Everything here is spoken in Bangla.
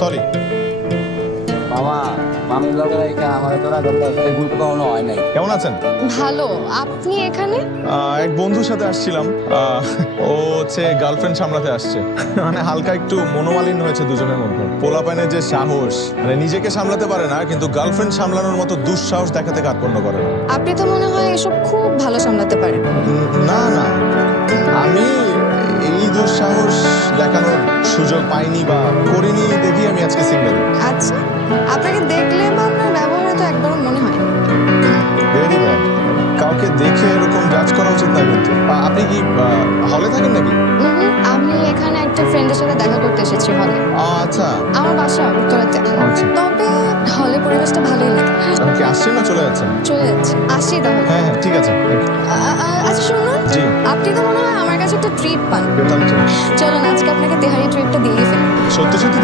সরি। মামা মামির লগে রাইখা আমারে তোরা এই গুরুত্ব পাওয়ানো হয় নাই। কেমন আছেন? ভালো। আপনি এখানে? এক বন্ধুর সাথে আসছিলাম। ও হচ্ছে গার্লফ্রেন্ড সামলাতে আসছে। মানে হালকা একটু মনোমালিন্য হয়েছে দুজনের মধ্যে। পোলাপানের যে সাহস, মানে নিজেকে সামলাতে পারে না, কিন্তু গার্লফ্রেন্ড সামলানোর মতো দুঃসাহস দেখাতে কার্পণ্য করে না। আপনি তো মনে হয় এসব খুব ভালো সামলাতে পারেন। না না, আমি এই দুঃসাহস দেখানোর সুযোগ পাইনি বা করিনি দেখি আমি আজকে সিঙ্গেল। আচ্ছা, আপনাকে দেখলে বা আপনার ব্যবহারে তো একবারও মনে হয় না। Very bad. কাউকে দেখে এরকম জাজ করা উচিত না কিন্তু। আপনি কি হলে থাকেন নাকি? আমি এখানে একটা ফ্রেন্ডের সাথে দেখা করতে এসেছি হলে। আচ্ছা আমার বাসা উত্তরাতে। আচ্ছা। তবে হলে পরিবেশটা ভালোই লাগে। আপনি কি আসছেন না চলে যাচ্ছেন? চলে যাচ্ছি, আসছি তাহলে। হ্যাঁ হ্যাঁ ঠিক আছে। আচ্ছা শুনুন, জি। আপনি তো মনে হয় আমার কাছে একটা ট্রিপ পান। পেতাম তো। চলুন আজকে আপনাকে তেহারি ট্রিপটা দিয়ে ফেলি। সত্যি সত্যি